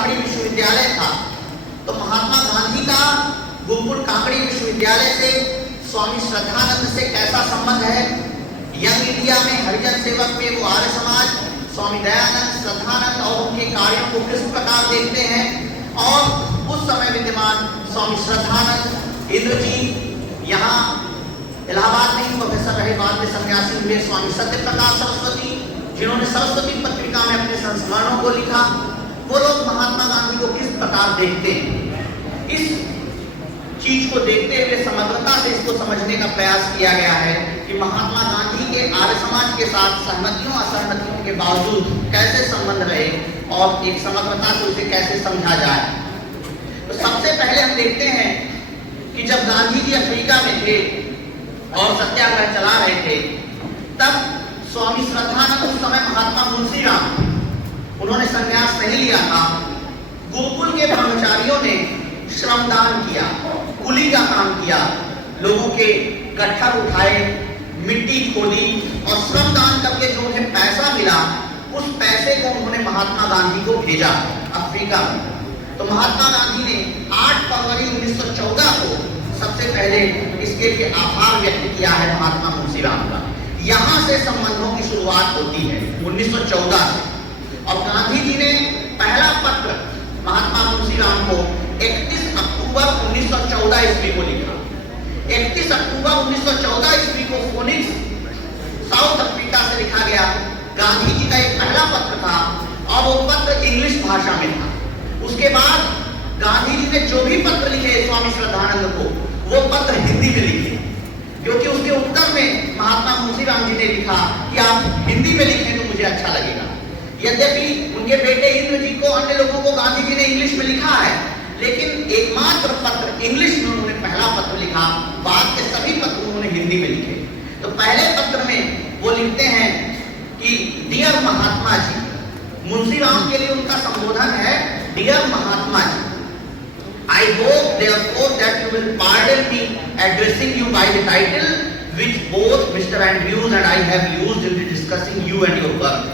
काकड़ी विश्वविद्यालय था, तो महात्मा गांधी का गुरुकुल काकड़ी विश्वविद्यालय से स्वामी श्रद्धानंद से कैसा संबंध है? यंग इंडिया में हरिजन सेवक में वो आर्य समाज स्वामी दयानंद, श्रद्धानंद और उनके कार्यों को किस प्रकार देखते हैं, और उस समय विद्यमान स्वामी श्रद्धानंद इंद्रजीत यहाँ इलाहाबाद में प्रोफेसर रहे, बाद में सन्यासी हुए स्वामी सत्यप्रकाश सरस्वती, जिन्होंने सरस्वती पत्रिका में अपने संस्मरणों को लिखा, वो लोग महात्मा गांधी को किस प्रकार देखते हैं। इस चीज को देखते हुए समग्रता से इसको समझने का प्रयास किया गया है कि महात्मा गांधी के आर्य समाज के साथ सहमतियों असहमतियों के बावजूद कैसे संबंध रहे और एक समग्रता से उसे कैसे समझा जाए। तो सबसे पहले हम देखते हैं कि जब गांधी जी अफ्रीका में थे और सत्याग्रह चला रहे थे, तब स्वामी श्रद्धानंद उस समय महात्मा मुंशीराम, उन्होंने संन्यास नहीं लिया था, गुरुकुल के ब्रह्मचारियों ने श्रमदान किया, कुली का काम किया, लोगों के गट्ठर उठाए, मिट्टी खोदी और श्रमदान करके जो उन्हें पैसा मिला, उस पैसे को उन्होंने महात्मा गांधी को भेजा अफ्रीका में। तो महात्मा गांधी ने 8 फरवरी 1914 को सबसे पहले इसके लिए आभार व्यक्त किया है महात्मा मुंशीराम का। यहाँ से संबंधों की शुरुआत होती है 1914 से, और गांधी जी ने पहला पत्र महात्मा मुंशीराम को 31 अक्टूबर 1914 ईस्वी को लिखा। 31 अक्टूबर 1914 ईस्वी को फोनिक्स साउथ अफ्रीका से लिखा गया। गांधी जी का एक पहला पत्र था और वो पत्र इंग्लिश भाषा में था। उसके बाद गांधी जी ने जो भी पत्र लिखे स्वामी श्रद्धानंद को, वो पत्र हिंदी में लिखे, क्योंकि उसके उत्तर में महात्मा मुंशीराम जी ने लिखा कि आप हिंदी में लिखें तो मुझे अच्छा लगेगा। यद्यपि उनके बेटे इंद्रजीत को, अन्य लोगों को गांधी जी ने इंग्लिश में लिखा है, लेकिन एकमात्र पत्र इंग्लिश में उन्होंने पहला पत्र लिखा, बाद के सभी पत्र उन्होंने हिंदी में लिखे। तो पहले पत्र में वो लिखते हैं कि डियर महात्मा जी, मुंशीराम के लिए उनका संबोधन है dear Mahatma ji, I hope therefore that you will pardon me addressing you by the title which both Mr. Andrews and I have used in discussing you and your work.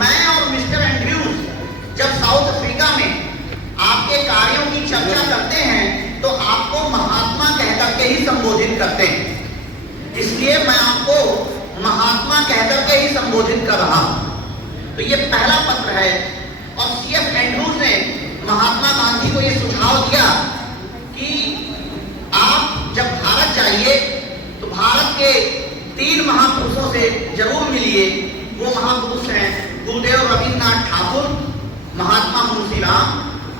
मैं और मिस्टर एंड्रयूज जब south Africa में आपके कार्यों की चर्चा करते हैं तो आपको महात्मा कहकर के ही संबोधित करते हैं, इसलिए मैं आपको महात्मा कहकर के ही संबोधित कर रहा हूं। तो ये पहला पत्र है। और सीएफ एंड्रूज ने महात्मा गांधी को ये सुझाव दिया कि आप जब भारत जाइए तो भारत के 3 महापुरुषों से जरूर मिलिए। वो महापुरुष हैं गुरुदेव रविन्द्रनाथ ठाकुर, महात्मा मुंशीराम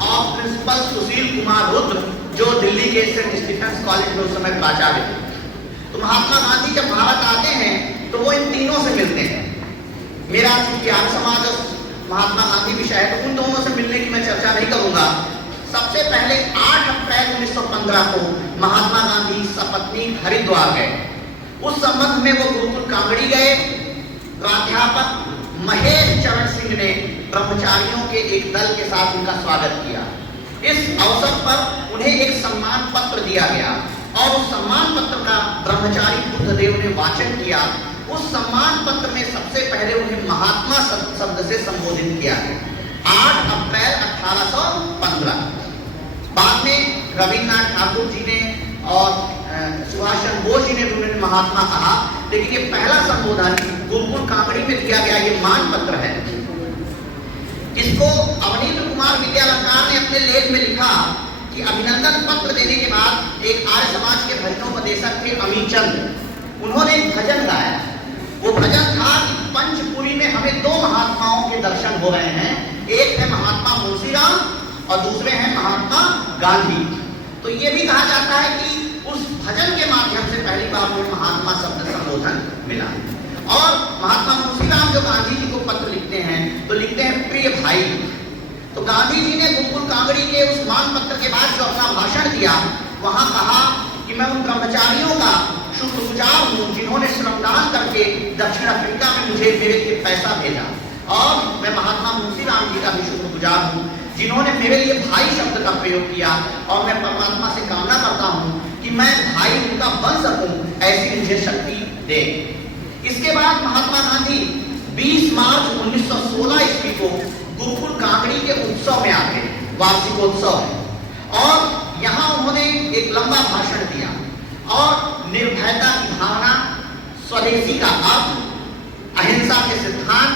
और प्रिंसिपल सुशील कुमार रुद्र, जो दिल्ली के सेंट स्टीफेंस कॉलेज में उस समय प्राचार्य थे। तो महात्मा गांधी जब भारत आते हैं तो वो इन तीनों से मिलते हैं। मेरा चूंकि आर्य समाज और महात्मा गांधी विषय है तो उन दोनों से मिलने की मैं चर्चा नहीं करूंगा। सबसे पहले 8 अप्रैल 1915 को महात्मा गांधी सपत्नी हरिद्वार गए। उस संबंध में वो गुरुकुल कांगड़ी गए। प्राध्यापक महेश चरण सिंह ने ब्रह्मचारियों के एक दल के साथ उनका स्वागत किया। इस अवसर पर उन्हें एक सम्मान पत्र दिया गया और उस सम्मान पत्र का ब्रह्मचारी बुद्धदेव ने वाचन किया। उस सम्मान पत्र में सबसे पहले उन्हें महात्मा शब्द से संबोधित किया है 8 अप्रैल 1815। बाद में रविन्द्रनाथ ठाकुर जी ने और सुभाष चंद्र बोस जी ने उन्होंने महात्मा कहा, लेकिन ये पहला संबोधन गुरुकुल कांगड़ी में दिया गया ये मान पत्र है, जिसको अवनीन्द्र कुमार विद्यालंकार ने अपने लेख में लिखा कि अभिनंदन पत्र देने के बाद एक आर्य समाज के भजनोपदेशक थे अमीर चंद, उन्होंने एक भजन गाया। वो भजन था कि पंचपुरी में हमें 2 महात्माओं के दर्शन हो रहे हैं, एक है महात्मा मुंशीराम और दूसरे हैं महात्मा गांधी। तो ये भी कहा जाता है कि उस भजन के माध्यम से पहली बार उन्हें महात्मा शब्द संबोधन मिला। और महात्मा मुंशीराम जो गांधी जी को पत्र लिखते हैं तो लिखते हैं प्रिय भाई। तो गांधी जी ने गुरुकुल कांगड़ी के उस मान पत्र के बाद जो अपना भाषण दिया, वहां कहा कि मैं उन ब्रह्मचारियों का शुक्रगुजार हूँ जिन्होंने श्रमदान करके दक्षिण अफ्रीका में मुझे मेरे लिए पैसा भेजा, और मैं महात्मा मुंशीराम जी का भी शुक्रगुजार हूँ जिन्होंने मेरे लिए भाई शब्द का प्रयोग किया, और मैं परमात्मा से कामना करता हूँ कि मैं भाई उनका बन सकूं, ऐसी मुझे शक्ति दे। इसके बाद महात्मा गांधी 20 मार्च 1916 ईस्वी को गोकुल कांगड़ी के उत्सव में आते हैं, वार्षिकोत्सव है, और यहाँ उन्होंने एक लंबा भाषण दिया और निर्भयता की भावना, स्वदेशी का अर्थ, अहिंसा के सिद्धांत,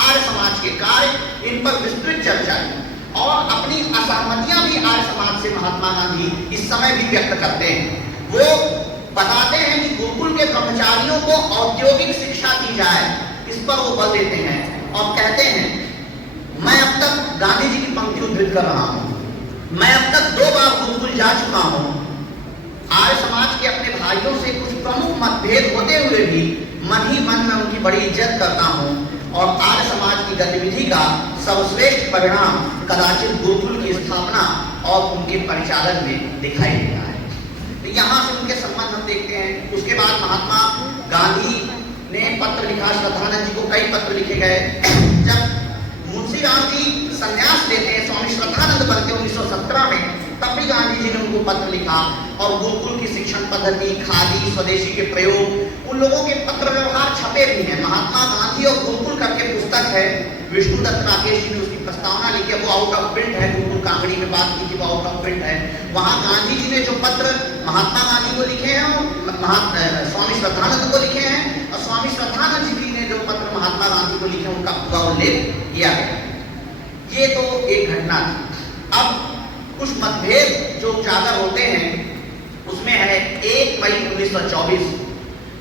आर्य समाज के कार्य, इन पर विस्तृत चर्चा की। और अपनी असहमतियां भी आर्य समाज से महात्मा गांधी इस समय भी व्यक्त करते हैं। वो बताते हैं कि गोकुल के ब्रह्मचारियों को औद्योगिक शिक्षा दी जाए, इस पर वो बल देते हैं और कहते हैं, मैं अब तक गांधी जी की पंक्ति उद्धृत कर रहा हूं, मैं अब तक 2 बार गोकुल जा चुका हूं। आर्य समाज के अपने भाइयों से कुछ प्रमुख मतभेद होते हुए भी मन ही मन में उनकी बड़ी इज्जत करता हूं और आर्य समाज की गतिविधि का सर्वश्रेष्ठ परिणाम कदाचित गोकुल की स्थापना और उनके परिचालन में दिखाई दिया है। तो यहाँ से उनके संबंध हम देखते हैं। उसके बाद महात्मा गांधी ने पत्र लिखा, श्रद्धानंद जी को कई पत्र लिखे गए। जब मुंशी राम जी संन्यास लेते हैं, स्वामी श्रद्धानंद बनते 1917 में, तब भी गांधी जी ने उनको पत्र लिखा और गोकुल की शिक्षण पद्धति, खादी, स्वदेशी के प्रयोग, उन लोगों के पत्र व्यवहार छपे भी हैं। महात्मा गांधी और गोकुल करके पुस्तक है, विष्णुदत्त राकेश जी ने उसकी प्रस्तावना लिखी है, वो आउट ऑफ प्रिंट है। गोकुल कांगड़ी में बात की थी, वो आउट ऑफ प्रिंट है। वहां गांधी जी ने जो पत्र महात्मा गांधी को लिखे हैं, स्वामी श्रद्धानंद को लिखे हैं, और स्वामी श्रद्धानंद जी ने जो पत्र महात्मा गांधी को लिखे उनका पूरा उल्लेख किया गया। ये तो एक घटना थी। अब कुछ मतभेद जो उजागर होते हैं उसमें है 1 मई 1924,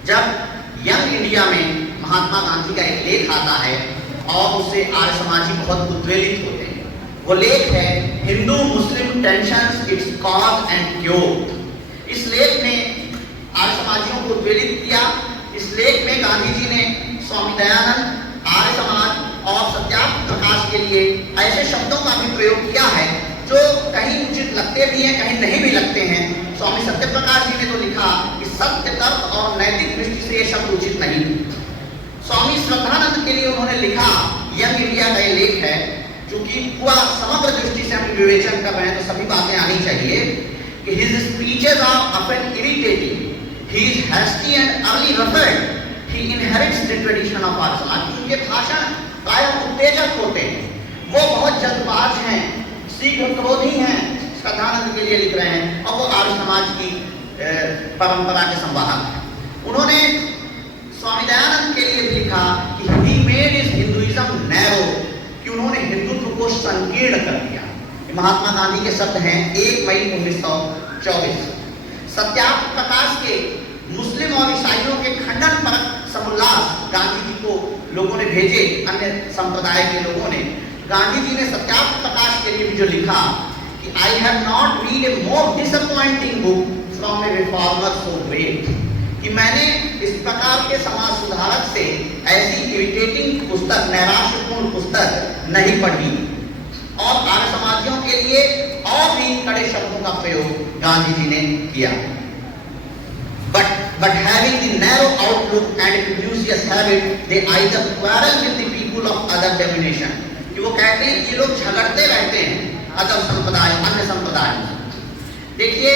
जब यंग इंडिया में महात्मा गांधी का एक लेख आता है और उससे आर्य समाजी बहुत उद्वेलित होते हैं। वो लेख है Hindu Muslim tensions, its cause and cure. इस लेख ने आर्य समाजियों को उद्वेलित किया। इस लेख में गांधी जी ने स्वामी दयानंद, आर्य समाज और सत्याग्रह प्रकाश के लिए ऐसे शब्दों का भी प्रयोग किया है जो कहीं उचित लगते भी हैं, कहीं नहीं भी लगते हैं। स्वामी सत्यप्रकाश जी ने तो लिखा कि सत्य, तर्क और नैतिक दृष्टि से ये शब्द उचित नहीं। स्वामी श्रद्धानंद के लिए उन्होंने लिखा, यंग इंडिया का ये लेख है, क्योंकि पूरा समग्र दृष्टि से हम विवेचन कर रहे हैं तो सभी बातें आनी चाहिए कि his speeches are often irritating, he is hasty and early ruthless, he inherits the tradition of our समाज। उनके भाषण प्रायः उत्तेजक होते हैं, वो बहुत जल्दबाज हैं, शीघ्र क्रोधी हैं, श्रद्धानंद के लिए लिख रहे हैं, और वो आर्य समाज की परंपरा के संवाहक हैं। उन्होंने स्वामी दयानंद के लिए लिखा कि he made his Hinduism narrow, कि उन्होंने हिंदुत्व को संकीर्ण कर दिया। महात्मा गांधी के शब्द हैं 1 मई 1924। सत्याग्रह प्रकाश के मुस्लिम और ईसाइयों के खंडन पर समुल्लास गांधी जी को लोगों ने भेजे, अन्य संप्रदाय के लोगों ने। गांधी जी ने सत्याग्रह प्रकाश के लिए भी जो लिखा कि I have not read A more disappointing book from A reformer so great, कि मैंने इस प्रकार के समाज सुधारक से ऐसी इरिटेटिंग पुस्तक, नैराश्यपूर्ण पुस्तक नहीं पढ़ी। और आर्य समाजियों के लिए और भी कड़े शब्दों का प्रयोग गांधी जी ने किया। But having the narrow outlook and pernicious habit, they either quarrel with the people of other denomination, कि वो कहते हैं कि लोग झगड़ते रहते हैं अदर संप्रदाय, अन्य संप्रदाय। देखिए,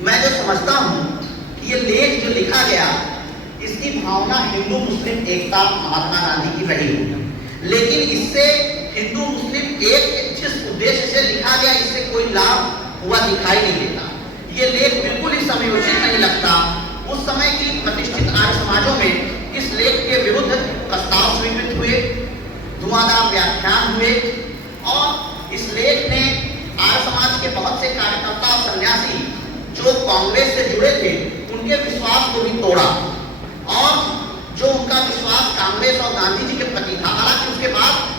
मैं जो समझता हूँ कि ये लेख जो लिखा गया, इसकी भावना हिंदू मुस्लिम एकता महात्मा गांधी की रही होगी, लेकिन इससे हिंदू मुस्लिम एक जिस उद्देश्य से लिखा गया, इससे कोई लाभ हुआ दिखाई नहीं देता। ये लेख बिल्कुल ही समयोचित नहीं लगता। उस समय की प्रतिष्ठित आर्य समाजों में इस लेख के विरुद्ध प्रस्ताव स्वीकृत हुए, धुआंधार व्याख्यान हुए, और इस लेख ने आर्य समाज के बहुत से कार्यकर्ता और सन्यासी जो कांग्रेस से जुड़े थे, उनके विश्वास को भी तोड़ा, और जो उनका विश्वास कांग्रेस और गांधी जी के प्रति था। हालांकि उसके बाद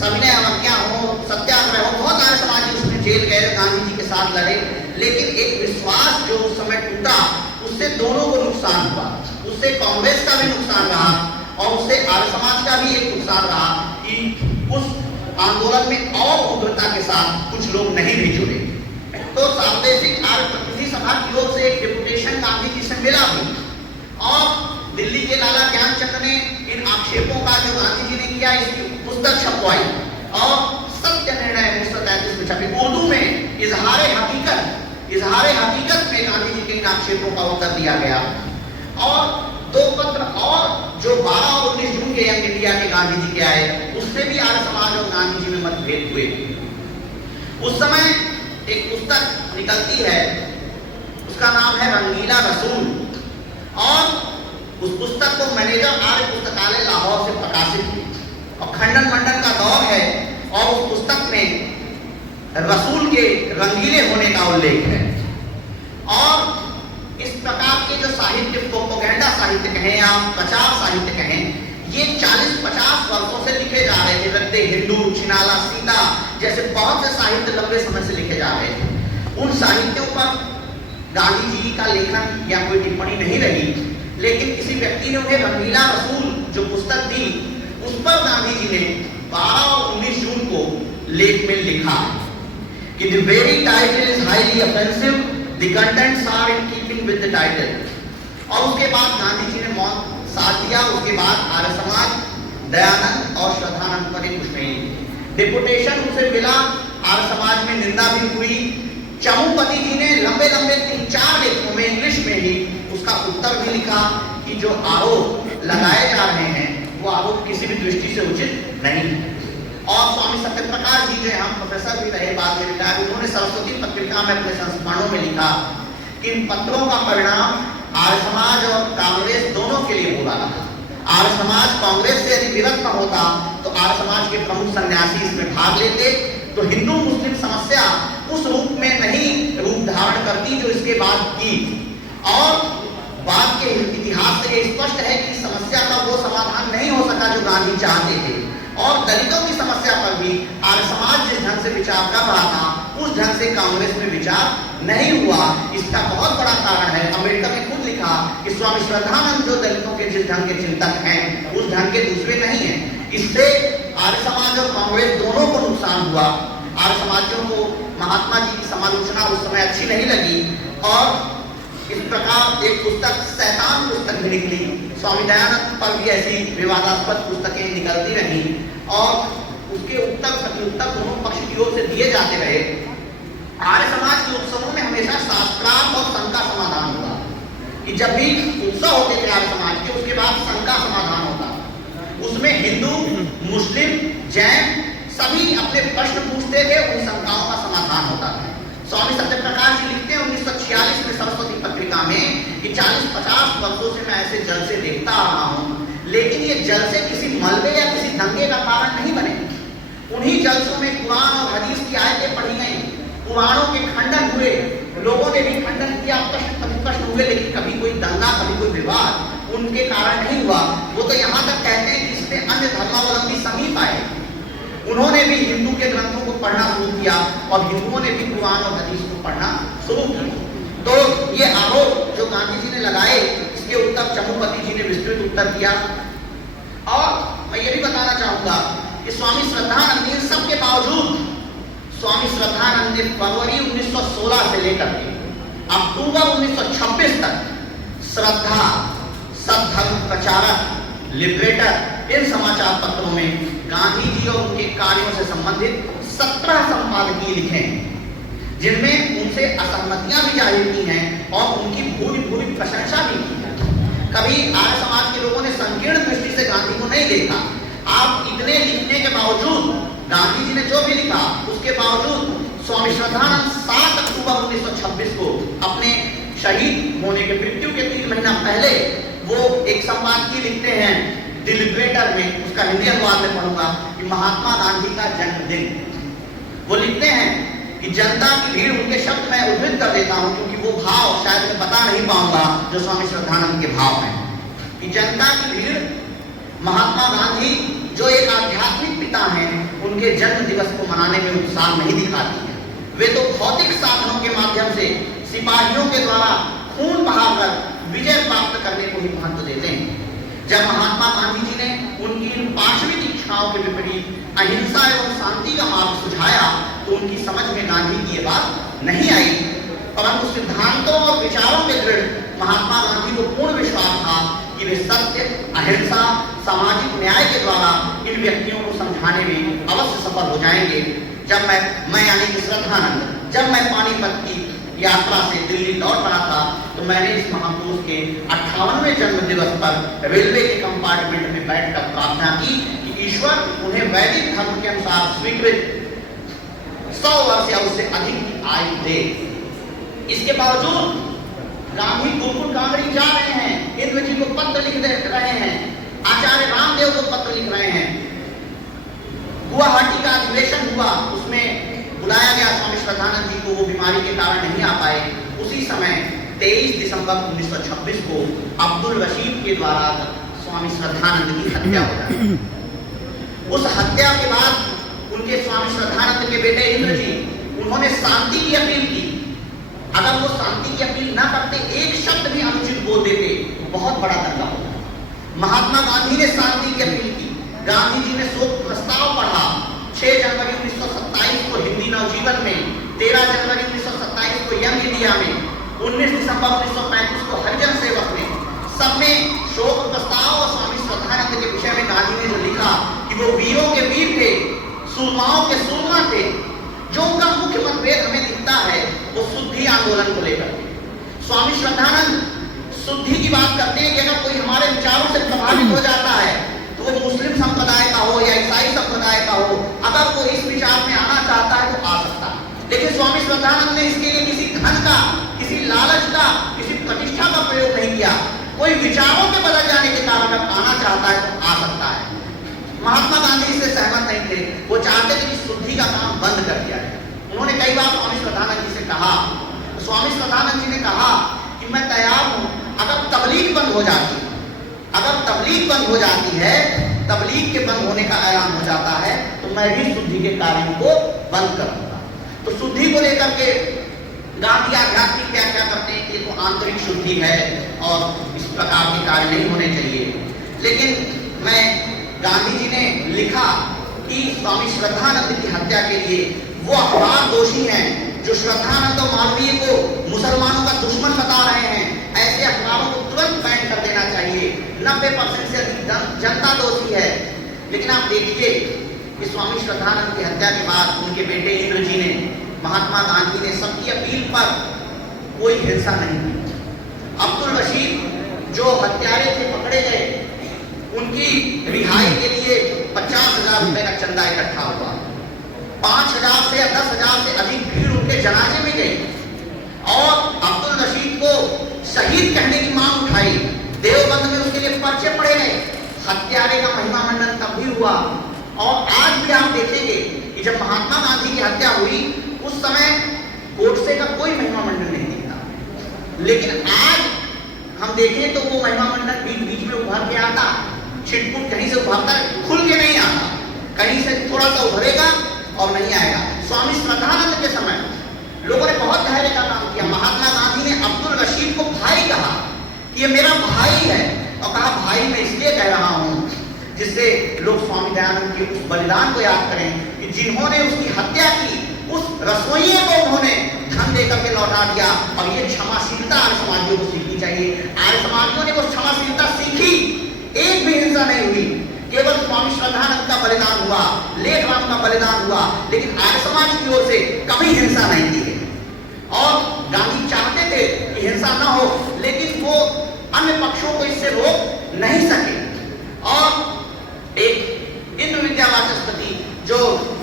सविनय अवज्ञा हो, सत्याग्रह हो, बहुत आर्य समाजी उसमें जेल गए, गांधी जी के साथ लड़े, लेकिन एक विश्वास जो उस समय टूटा, उससे दोनों को नुकसान हुआ। उससे कांग्रेस का भी नुकसान रहा और उससे आर्य समाज का भी एक नुकसान रहा कि उस आंदोलन में और उग्रता के साथ कुछ लोग नहीं भी जुड़े। तो सार्वदेशिक आर्य प्रतिनिधि सभा की ओर से एक डेपुटेशन गांधी जी से मिला भी, और दिल्ली के लाला ज्ञानचंद ने इन आक्षेपों का जो गांधी जी ने किया, इसकी पुस्तक छपवाई और सत्य निर्णय 1933 में छपी। उर्दू में इजहार हकीकत में गांधी जी के इन आक्षेपों का उत्तर दिया गया। और 2 पत्र और जो 12 और 19 जून के यंग इंडिया के गांधी जी के आए, उस उससे भी आर्य समाज और गांधी जी में मतभेद हुए। उस समय एक पुस्तक निकलती है, उसका नाम है रंगीला रसूल, और उस पुस्तक को मैनेजर आर्य पुस्तकालय लाहौर से प्रकाशित की, और खंडन मंडन का दौर है, और उस पुस्तक में रसूल के रंगीले होने का उल्लेख है। और इस प्रकार के जो साहित्य, प्रोपेगेंडा साहित्य कहें या प्रचार साहित्य कहें, ये 40-50 वर्षों से लिखे जा रहे थे। रद्दे हिंदू, छिनाला सीता जैसे बहुत से साहित्य लंबे समय से लिखे जा रहे थे। उन साहित्यों पर गांधी जी का लेखन या कोई टिप्पणी नहीं रही, लेकिन किसी व्यक्ति ने उन्हें रंगीला रसूल जो पुस्तक दी, उस पर गांधी जी ने 12 और 19 जून को लेख में लिखा कि the very title is highly offensive, the contents are in keeping with the title। और उसके बाद गांधी जी ने मौन साथ दिया। उसके बाद आर्य समाज, दयानंद और श्रद्धानंद पर कुछ नहीं। डिपुटेशन उसे मिला, आर्य समाज में निंदा भी हुई। चमुपति जी ने लंबे लंबे 3-4 लेखों में इंग्लिश में ही उसका उत्तर भी लिखा कि जो आरोप लगाए जा रहे हैं वो आरोप किसी भी दृष्टि से उचित नहीं। और स्वामी सत्यप्रकाश जी जो हम प्रोफेसर भी रहे, बाद में रिटायर, उन्होंने सरस्वती पत्रिका में अपने संस्मरणों में लिखा कि इन पत्रों का परिणाम आर्य समाज और कांग्रेस दोनों के लिए बुरा रहा। आर्य समाज कांग्रेस से यदि विरत न होता तो आर्य समाज के प्रमुख सन्यासी इसमें भाग लेते, तो हिंदू मुस्लिम समस्या उस रूप में नहीं रूप धारण करती जो इसके बाद की। और बाद के इतिहास से यह स्पष्ट है कि समस्या का वो समाधान नहीं हो सका जो गांधी चाहते थे। और दलितों की समस्या पर भी आर्य समाज जिस ढंग से विचार कर रहा था, उस ढंग से कांग्रेस में विचार नहीं हुआ। इसका बहुत बड़ा कारण है, अम्बेडकर ने खुद लिखा कि स्वामी श्रद्धानंद जो दलितों के जिस ढंग के चिंतक हैं, उस ढंग के दूसरे नहीं हैं। इससे आर्य समाज और कांग्रेस दोनों को नुकसान हुआ। आर्य समाजियों को महात्मा जी की समालोचना उस समय अच्छी नहीं लगी, और इस प्रकार एक पुस्तक शैतान पुस्तक भी निकली। स्वामी दयानंद पर भी ऐसी विवादास्पद पुस्तकें निकलती रही, और उसके उत्तर प्रत्युत्तर दोनों पक्ष की ओर से दिए जाते रहे। आर्य समाज के उत्सवों में हमेशा शास्त्रार्थ और शंका समाधान हुआ कि जब भी उत्सव होते थे आर्य समाज के, उसके बाद शंका समाधान होता। उसमें हिंदू, मुस्लिम, जैन सभी अपने प्रश्न पूछते थे, उन शंकाओं का समाधान होता था। स्वामी सत्यप्रकाश जी लिखते हैं 1946 में सरस्वती पत्रिका में कि 40-50 वर्षों से मैं ऐसे जलसे देखता आ रहा हूँ, लेकिन ये जलसे किसी मलबे या किसी दंगे का कारण नहीं बने। उन्हीं जलसों में कुरान और हदीस की आयतें पढ़ी गई, पुराणों के खंडन हुए, लोगों ने भी खंडन किया, प्रश्न प्रतिप्रश्न हुए, लेकिन कभी कोई दंगा, कभी कोई विवाद उनके कारण नहीं हुआ। वो तो यहाँ तक कहते हैं कि इसमें अन्य धर्मावलंबी समीप आए। उन्होंने भी हिंदू के ग्रंथों को पढ़ना शुरू किया, और हिंदुओं ने भी कुरान और हदीस को पढ़ना शुरू किया। तो ये आरोप जो गांधी जी ने लगाए, इसके उत्तर चमुपति जी ने विस्तृत उत्तर दिया। और मैं ये भी बताना चाहूंगा कि स्वामी श्रद्धानंद इन सब के बावजूद, स्वामी श्रद्धानंद ने फरवरी 1916 से लेकर के अक्टूबर 1926 तक श्रद्धा, सद्धर्म प्रचारक, लिबरेटर, इन समाचार पत्रों में गांधी जी और उनके कार्यों से संबंधित 17 संपादकीय लिखे हैं, जिनमें उनसे असहमतियां भी जाहिर की हैं और उनकी भूरी प्रशंसा भी की है। कभी आर्य समाज के लोगों ने संकीर्ण दृष्टि से गांधी को नहीं देखा। आप इतने लिखने के बावजूद, गांधी जी ने जो भी लिखा उसके बावजूद, स्वामी श्रद्धानंद 7 अक्टूबर 1926 को अपने शहीद होने के मृत्यु के 3 महीना पहले वो एक संपादकीय लिखते हैं डिलिब्रेटर में, उसका हिंदी अनुवाद में पढ़ूंगा कि महात्मा गांधी का जन्मदिन। वो लिखते हैं कि जनता की भीड़, उनके शब्द मैं उद्धृत कर देता हूं क्योंकि वो भाव शायद मैं बता नहीं पाऊंगा जो स्वामी श्रद्धानंद के भाव हैं, कि जनता की भीड़ महात्मा गांधी जो एक आध्यात्मिक पिता हैं, उनके जन्म दिवस को मनाने में उत्साह नहीं दिखाती है। वे तो भौतिक साधनों के माध्यम से सिपाहियों के द्वारा खून बहाकर विजय प्राप्त करने को ही महत्व देते हैं। जब महात्मा गांधी जी ने उनकी इन पाशविक इच्छाओं के विपरीत अहिंसा एवं शांति का मार्ग सुझाया, तो उनकी समझ में गांधी की ये बात नहीं आई, परंतु सिद्धांतों और विचारों के दृढ़ महात्मा गांधी को पूर्ण विश्वास था कि वे सत्य, अहिंसा, सामाजिक न्याय के द्वारा इन व्यक्तियों को समझाने में अवश्य सफल हो जाएंगे। जब मैं यानी कि श्रद्धानंद, जब मैं पानीपत की यात्रा से दिल्ली लौट रहा था, तो मैंने इस महापुरुष के 58वें जन्म दिवस पर रेलवे के कंपार्टमेंट में बैठकर प्रार्थना की कि ईश्वर उन्हें वैदिक धर्म के अनुसार स्वीकृत 100 वर्ष या उससे अधिक की आयु दे। इसके बावजूद गांधी गोकुल कांगड़ी जा रहे हैं, इंद्र जी को पत्र लिख रहे हैं, आचार्य रामदेव को पत्र लिख रहे हैं। गुवाहाटी का अधिवेशन हुआ, उसमें बुलाया गया स्वामी श्रद्धानंद जी को, वो बीमारी के कारण नहीं आ पाए। उसी समय 23 दिसंबर 1926 को अब्दुल रशीद के द्वारा स्वामी श्रद्धानंद की हत्या हो जाती। उस हत्या के बाद उनके स्वामी श्रद्धानंद के बेटे इंद्र जी, उन्होंने शांति की अपील की। अगर वो शांति की अपील ना करते, एक शब्द भी अनुचित बोल देते, बहुत बड़ा दंगा होता। महात्मा गांधी ने शांति की अपील की। गांधी जी ने शोक प्रस्ताव पढ़ा। 6 जनवरी 1927 को हिंदी नवजीवन में, 13 जनवरी 1927 को यंग इंडिया में, 19 दिसंबर 1935 को हरिजन सेवक में, सब में शोक प्रस्ताव और स्वामी श्रद्धानंद के विषय में गांधी ने जो लिखा कि वो वीरों के वीर थे, सूरमाओं के सूरमा थे। जो उनका मुख्य मतभेद हमें दिखता है वो शुद्धि आंदोलन को लेकर। स्वामी श्रद्धानंद शुद्धि की बात करते हैं कि अगर कोई हमारे विचारों से प्रभावित हो जाता है तो वो मुस्लिम संप्रदाय का हो या ईसाई संप्रदाय का हो, अगर वो इस विचार में आना चाहता है तो आ सकता है। लेकिन स्वामी श्रद्धानंद ने इसके लिए किसी धन का, किसी लालच का, किसी प्रतिष्ठा का प्रयोग नहीं किया। कोई विचारों के बदल जाने के कारण अगर आना चाहता है तो आ सकता है। महात्मा गांधी इससे सहमत नहीं थे। वो चाहते थे कि शुद्धि का काम बंद कर दिया जाए। उन्होंने कई बार स्वामी श्रद्धानंद जी से कहा, स्वामी श्रद्धानंद जी ने कहा कि मैं तैयार हूं, अगर तबलीग बंद हो जाती है, अगर तबलीग बंद हो जाती है, तबलीग के बंद होने का ऐलान हो जाता है, तो मैं भी शुद्धि के कार्यों को बंद कर दूंगा। तो शुद्धि को लेकर के गांधी आध्यात्मिक व्याख्या करते हैं कि ये तो आंतरिक शुद्धि है और इस प्रकार के कार्य नहीं होने चाहिए। लेकिन मैं गांधी जी ने लिखा कि स्वामी श्रद्धानंद की हत्या के लिए वो अखबार दोषी हैं जो श्रद्धानंद और मालवीय को मुसलमानों का दुश्मन बता रहे हैं। ऐसे अखबारों को तुरंत बैन कर देना चाहिए। 90% से अधिक जनता दोषी है। लेकिन आप देखिए कि स्वामी श्रद्धानंद की हत्या के बाद उनके बेटे इंद्र जी ने, महात्मा गांधी ने सबकी अपील पर कोई हिंसा नहीं की। अब्दुल रशीद जो हत्यारे थे पकड़े गए, उनकी रिहाई के लिए 50,000 रुपए का चंदा इकट्ठा हुआ। 5,000 से या 10,000 से अधिक भीड़ उनके जनाजे में गई और अब्दुल रशीद को शहीद कहने की मांग उठाई। देवबंद में उसके लिए पर्चे पड़े गए। हत्यारे का महिमा मंडन तब भी हुआ। और आज भी आप देखेंगे कि जब महात्मा गांधी की हत्या हुई उस समय गोडसे का कोई महिमा मंडन नहीं दिखता। लेकिन आज हम देखें तो वो महिमा मंडन बीच बीच में उभर के आता, छिटपुट कहीं से उभरता है, खुल के नहीं आता, कहीं से थोड़ा सा उभरेगा और नहीं आएगा। स्वामी श्रद्धानंद के समय लोगों ने बहुत धैर्य का काम किया। महात्मा गांधी ने अब्दुल रशीद को भाई कहा कि ये मेरा भाई है, और कहा भाई मैं इसलिए कह रहा हूं जिससे लोग स्वामी दयानंद के उस बलिदान को याद करें कि जिन्होंने उसकी हत्या की, उस रसोइये को उन्होंने धन देकर के लौटा दिया। और ये क्षमाशीलता आर्य समाजियों को सीखनी चाहिए। आर्य समाजियों ने वो क्षमाशीलता सीखी, एक भी हिंसा नहीं हुई। केवल स्वामी श्रद्धानंद का बलिदान हुआ, लेखराम का बलिदान हुआ, लेकिन आर्य समाज की ओर से कभी हिंसा नहीं की है। और गांधी चाहते थे कि हिंसा न हो, लेकिन वो अन्य पक्षों को इससे रोक नहीं सके। और एक इंद्र विद्यावाचस्पति जो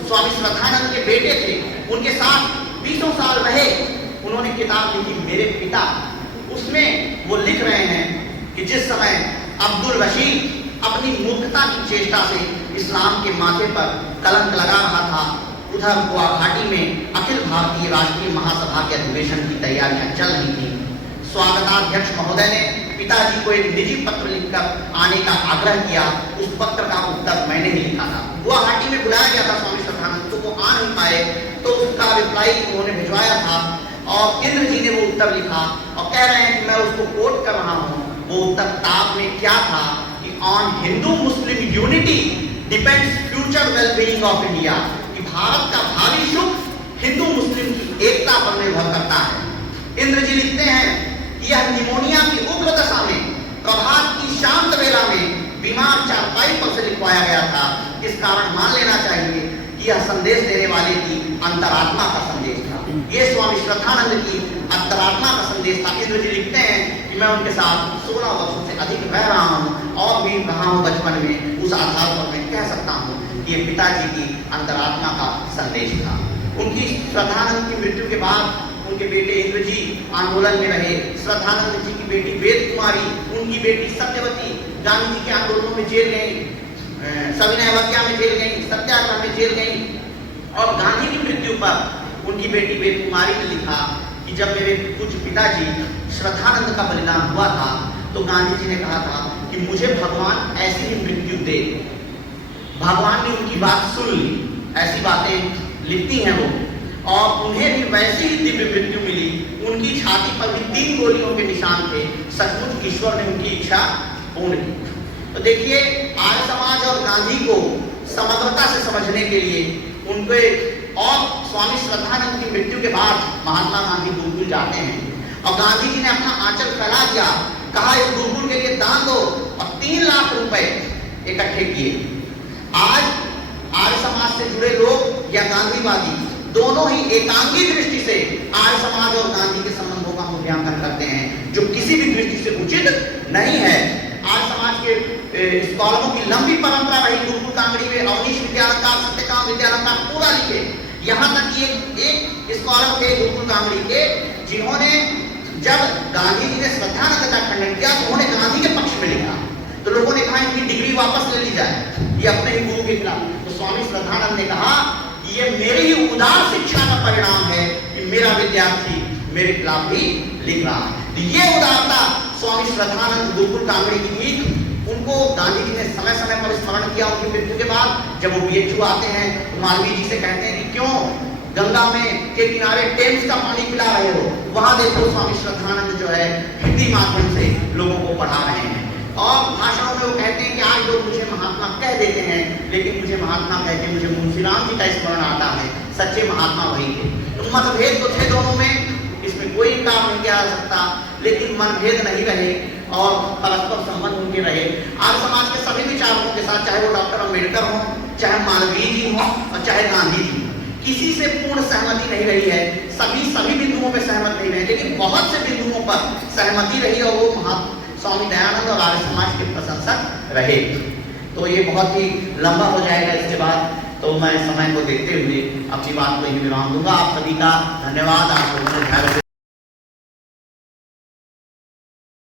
स्वामी श्रद्धानंद के बेटे थे, उनके साथ 20 साल रहे, उन्होंने किताब लिखी मेरे पिता। उसमें वो लिख रहे हैं कि जिस समय अब्दुल रशीद अपनी मूर्खता की चेष्टा से इस्लाम के माथे पर कलंक लगा रहा था, उधर गुवाहाटी में अखिल भारतीय राष्ट्रीय महासभा के अधिवेशन की तैयारियां चल रही थी। स्वागताध्यक्ष महोदय ने पिताजी को एक निजी पत्र लिखकर आने का आग्रह किया। उस पत्र का उत्तर मैंने ही लिखा था। गुवाहाटी में बुलाया गया था स्वामी श्रद्धानंद को, वो आ नहीं पाए, तो उसका रिप्लाई उन्होंने भिजवाया था और इंद्र जी ने वो उत्तर लिखा और कह रहे हैं कि मैं उसको कोट कर रहा हूँ। वो उत्तर किताब में क्या था कि on Hindu Muslim unity depends future wellbeing of India, कि भारत का भावी सुख हिंदू मुस्लिम की एकता पर निर्भर करता है। इंद्र जी लिखते हैं यह निमोनिया की उग्र दशा में प्रभात की शांत वेला में बीमार चारपाई पर से लिखवाया गया था। इस कारण मान लेना चाहिए कि यह संदेश देने वाले की अंतरात्मा का संदेश था। ये स्वामी श्रद्धानंद की अंतरात्मा का संदेश था। इंद्र जी लिखते हैं कि मैं उनके साथ 16 वर्षों से अधिक रह रहा हूँ और भी रहा हूँ बचपन में, उस आधार पर मैं कह सकता हूँ कि ये पिताजी की अंतरात्मा का संदेश था। उनकी श्रद्धानंद की मृत्यु के बाद उनके बेटे इंद्र जी आंदोलन में रहे। श्रद्धानंद जी की बेटी वेद कुमारी, उनकी बेटी सत्यवती गांधी जी के आंदोलनों में जेल गई, सविनय अवज्ञा में जेल गई, सत्याग्रह में जेल गई। और गांधी की मृत्यु पर उनकी बेटी वेद कुमारी ने लिखा कि जब मेरे पूज्य पिताजी श्रद्धानंद का बलिदान हुआ था तो गांधी जी ने कहा था कि मुझे भगवान ऐसी ही मृत्यु दे। भगवान ने उनकी बात सुन ली, ऐसी बातें लिखती हैं वो, और उन्हें भी वैसी ही दिव्य मृत्यु मिली। उनकी छाती पर भी 3 गोलियों के निशान थे। सचमुच ईश्वर ने उनकी इच्छा पूर्ण की। तो देखिए, आर्य समाज और गांधी को समग्रता से समझने के लिए उनके और स्वामी श्रद्धानंद की मृत्यु के बाद महात्मा गांधी गुरुकुल जाते हैं और गांधी जी ने अपना आंचल फैला दिया, कहा इस गुरुकुल के लिए दान दो, और 3 लाख रुपए इकट्ठे किए। आज आर्य समाज से जुड़े लोग या गांधीवादी दोनों ही एकांगी दृष्टि से आर्य समाज और गांधी के संबंधों का मूल्यांकन करते हैं, जो किसी भी दृष्टि से उचित नहीं है। आर्य समाज के स्कॉलरों की लंबी परंपरा रही, गुरुकुल कांगड़ी में अवनीश विद्यालंकार, सत्यकाम विद्यालंकार पूरा लिखे। यहाँ तक कि एक स्कॉलर थे गुरुकुल कांगड़ी के, जिन्होंने जब गांधी जी ने श्रद्धानंद का खंडन किया तो उन्होंने गांधी के पक्ष में लिखा। तो लोगों ने कहा इनकी डिग्री वापस ले ली जाए, ये अपने ही गुरु के खिलाफ। तो स्वामी श्रद्धानंद ने कहा ये मेरी ही उदार शिक्षा का परिणाम है कि मेरा विद्यार्थी मेरे खिलाफ भी लिख रहा है। तो ये उदारता स्वामी श्रद्धानंद गुरुकुल कांगड़ी की थी। उनको गांधी जी ने समय समय पर स्मरण किया उनकी मृत्यु के बाद। जब वो बीएचयू आते हैं तो मालवीय जी से कहते हैं कि क्यों गंगा में के किनारे टेम्स का पानी पिला रहे हो, वहां देखो स्वामी श्रद्धानंद जो है हिंदी माध्यम से लोगों को पढ़ा रहे हैं। और भाषणों में वो कहते हैं कि आज लोग मुझे महात्मा कह देते हैं, लेकिन मुझे महात्मा कहते मुझे मुंशीराम जी का स्मरण आता है, सच्चे महात्मा वही थे। तो मतभेद तो थे दोनों में, इसमें कोई काम नहीं किया जा सकता, लेकिन मनभेद नहीं रहे और परस्पर संबंध उनके रहे। आर्य समाज के सभी विचारकों के साथ, चाहे वो डॉक्टर अम्बेडकर हो, चाहे मालवीय जी हो और चाहे गांधी जी, किसी से पूर्ण सहमति नहीं रही है। सभी बिंदुओं पर सहमत नहीं रहे, लेकिन बहुत से बिंदुओं पर सहमति रही और वो स्वामी दयानंद और आर्य समाज के प्रशंसक रहे। तो ये बहुत ही लंबा हो जाएगा इसके बाद, तो मैं समय को देखते हुए अपनी बात को यही विराम दूंगा। आप सभी का धन्यवाद। आप लोगों ने ध्यान